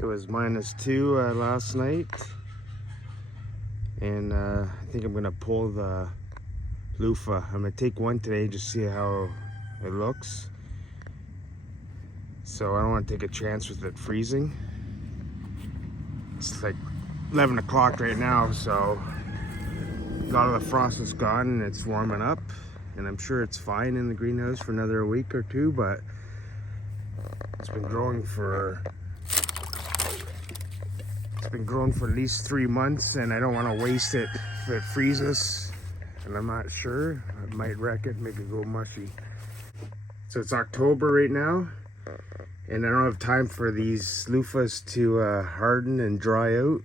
It was -2 last night, and I think I'm gonna pull the loofah. I'm gonna take one today, just see how it looks. So I don't want to take a chance with it freezing. It's like 11 o'clock right now, so a lot of the frost is gone and it's warming up, and I'm sure it's fine in the greenhouse for another week or two, but it's been growing for at least 3 months, and I don't want to waste it if it freezes, and I'm not sure. I might wreck it, make it go mushy. So it's October right now, and I don't have time for these loofahs to harden and dry out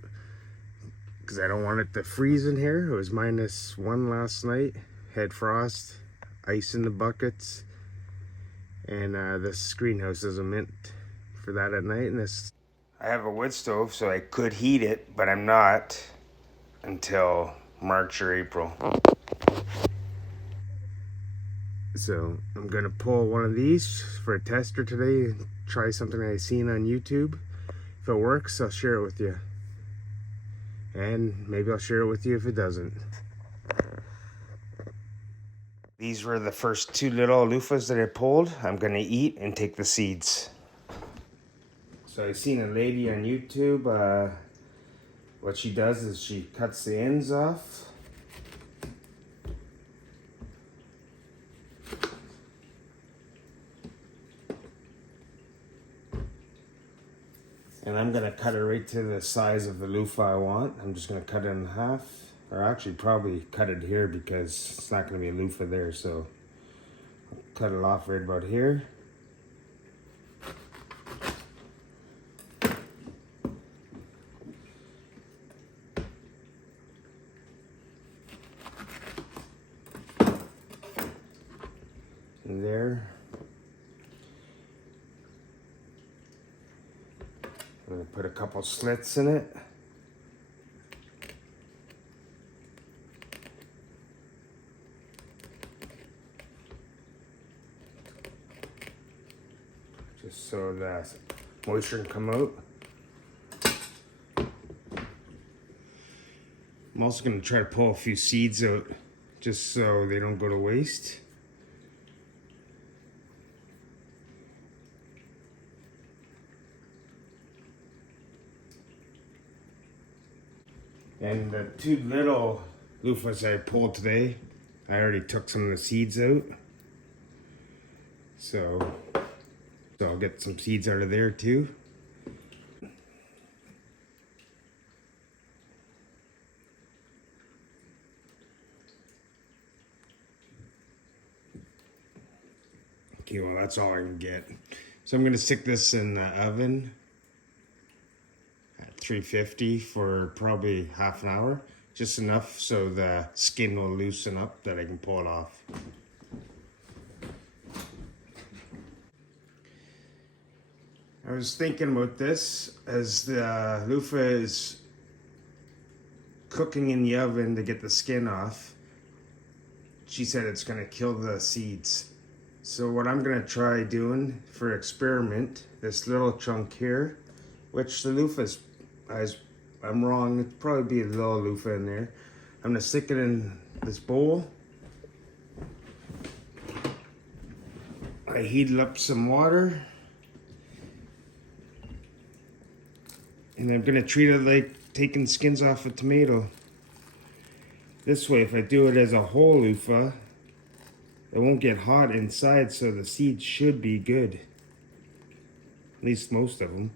because I don't want it to freeze in here. It was -1 last night, had frost, ice in the buckets, and this greenhouse isn't meant for that at night. And I have a wood stove, so I could heat it, but I'm not until March or April. So I'm gonna pull one of these for a tester today and try something I seen on YouTube. If it works, I'll share it with you. And maybe I'll share it with you if it doesn't. These were the first 2 little loofahs that I pulled. I'm gonna eat and take the seeds. So I seen a lady on YouTube, what she does is she cuts the ends off. And I'm gonna cut it right to the size of the loofah I want. I'm just gonna cut it in half, or actually probably cut it here because it's not gonna be a loofah there, so I'll cut it off right about here. And there. I'm gonna put a couple slits in it. Just so the moisture can come out. I'm also gonna try to pull a few seeds out just so they don't go to waste. And the 2 little loofahs I pulled today, I already took some of the seeds out. So I'll get some seeds out of there too. Okay, well that's all I can get. So I'm gonna stick this in the oven at 350 for probably half an hour. Just enough so the skin will loosen up that I can pull it off. I was thinking about this as the loofah is cooking in the oven to get the skin off. She said it's gonna kill the seeds. So what I'm gonna try doing for experiment, this little chunk here, which the loofah's, I'm wrong, it'd probably be a little loofah in there. I'm gonna stick it in this bowl. I heated up some water. And I'm gonna treat it like taking skins off a tomato. This way, if I do it as a whole loofah, it won't get hot inside, so the seeds should be good. At least most of them.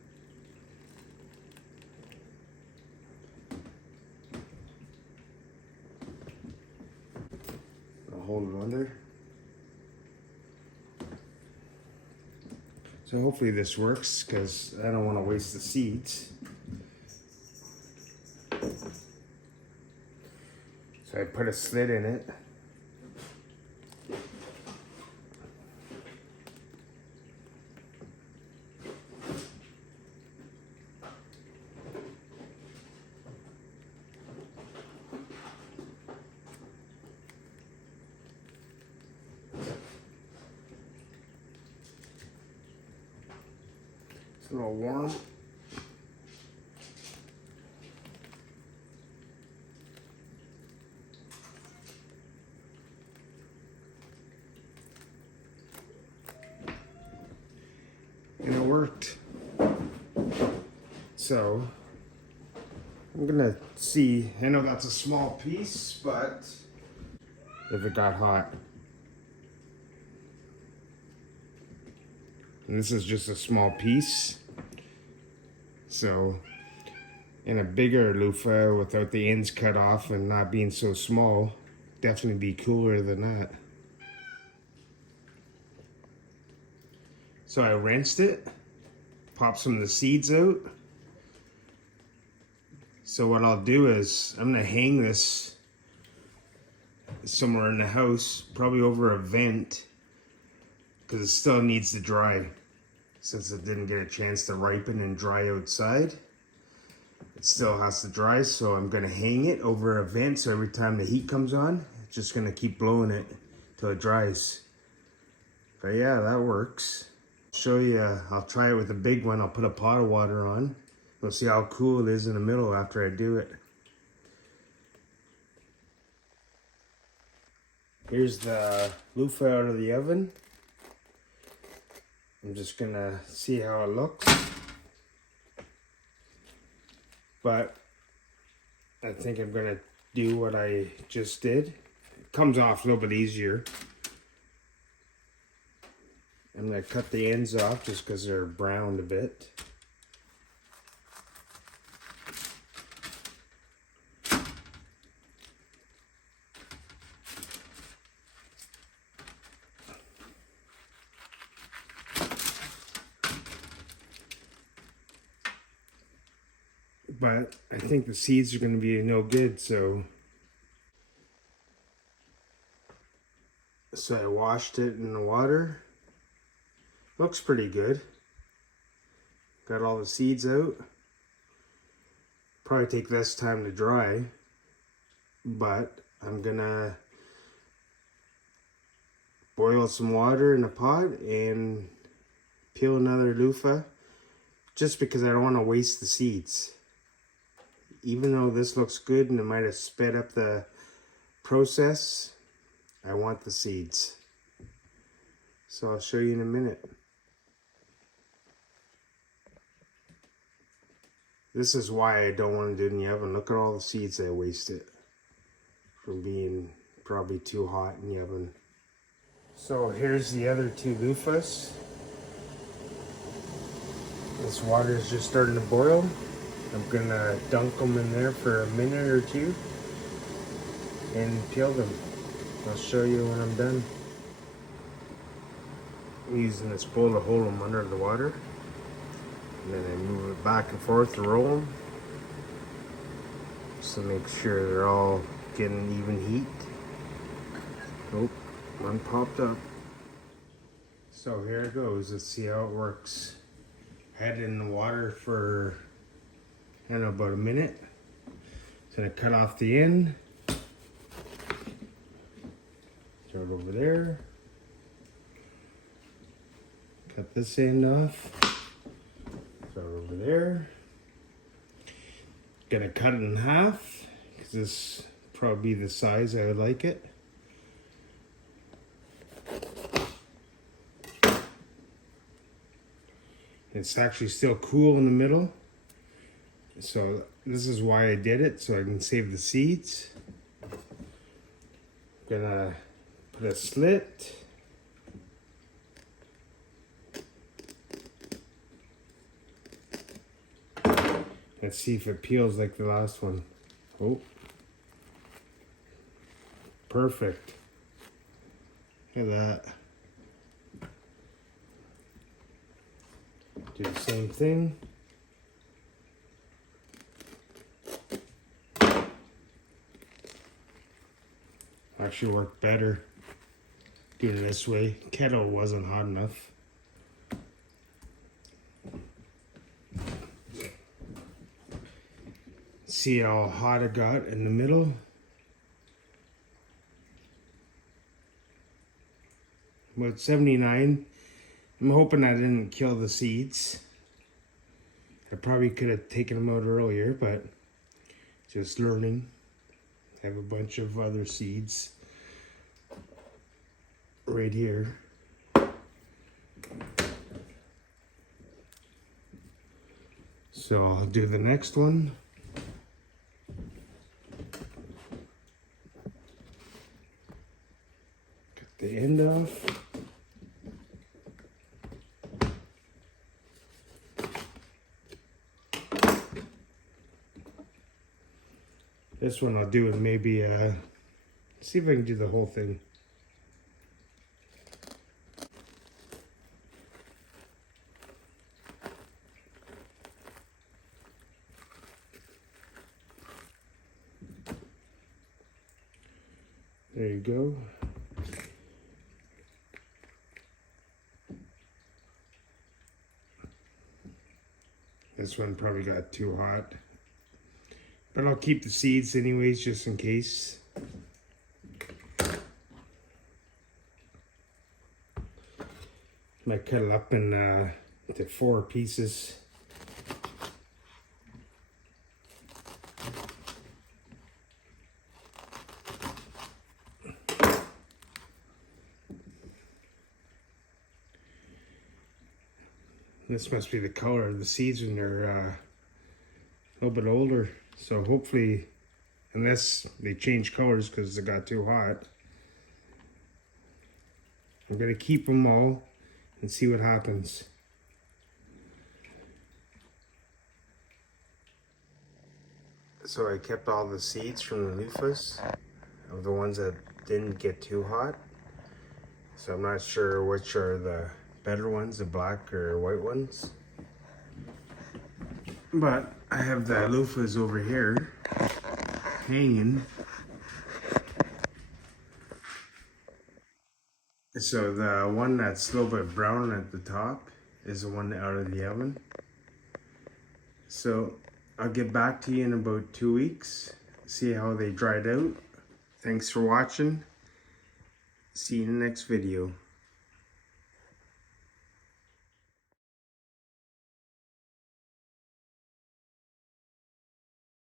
I'll hold it under. So hopefully this works, because I don't want to waste the seeds. So I put a slit in it. It's a little warm. worked. So I'm gonna see. I know that's a small piece, but if it got hot. And this is just a small piece. So in a bigger loofah without the ends cut off and not being so small, definitely be cooler than that. So I rinsed it, popped some of the seeds out. So what I'll do is I'm gonna hang this somewhere in the house, probably over a vent, because it still needs to dry. Since it didn't get a chance to ripen and dry outside, it still has to dry. So I'm gonna hang it over a vent, so every time the heat comes on, it's just gonna keep blowing it till it dries. But yeah, that works. Show you, I'll try it with a big one. I'll put a pot of water on. We'll see how cool it is in the middle after I do it. Here's the loofah out of the oven. I'm just gonna see how it looks. But I think I'm gonna do what I just did. It comes off a little bit easier. I'm gonna cut the ends off just because they're browned a bit. But I think the seeds are going to be no good, so I washed it in the water. Looks pretty good. Got all the seeds out. Probably take less time to dry, but I'm gonna boil some water in a pot and peel another loofah, just because I don't want to waste the seeds. Even though this looks good and it might have sped up the process, I want the seeds. So I'll show you in a minute. This is why I don't want to do it in the oven. Look at all the seeds I wasted from being probably too hot in the oven. So here's the other two loofahs. This water is just starting to boil. I'm gonna dunk them in there for a minute or two and peel them. I'll show you when I'm done. I'm using this bowl to hold them under the water. And then I move it back and forth to roll them. Just to make sure they're all getting even heat. Oh, one popped up. So here it goes. Let's see how it works. Had it in the water for, I don't know, about a minute. So I cut off the end. Throw it over there. Cut this end off. Throw it over there. Gonna cut it in half, because this probably the size I would like it. It's actually still cool in the middle. So this is why I did it, so I can save the seeds. Gonna put a slit. Let's see if it peels like the last one. Oh. Perfect. Look at that. Do the same thing. Actually worked better doing it this way. Kettle wasn't hot enough. See how hot it got in the middle? About 79. I'm hoping I didn't kill the seeds. I probably could have taken them out earlier, but just learning. I have a bunch of other seeds right here. So I'll do the next one. Cut the end off. This one I'll do it maybe, see if I can do the whole thing. There you go. This one probably got too hot. But I'll keep the seeds anyways, just in case. Might cut it up in into 4 pieces. This must be the color of the seeds when they're a little bit older. So hopefully, unless they change colors because it got too hot, I'm going to keep them all and see what happens. So I kept all the seeds from the loofahs, of the ones that didn't get too hot. So I'm not sure which are the better ones, the black or white ones. But I have the loofahs over here hanging. So the one that's a little bit brown at the top is the one out of the oven. So I'll get back to you in about 2 weeks, see how they dried out. Thanks for watching. See you in the next video.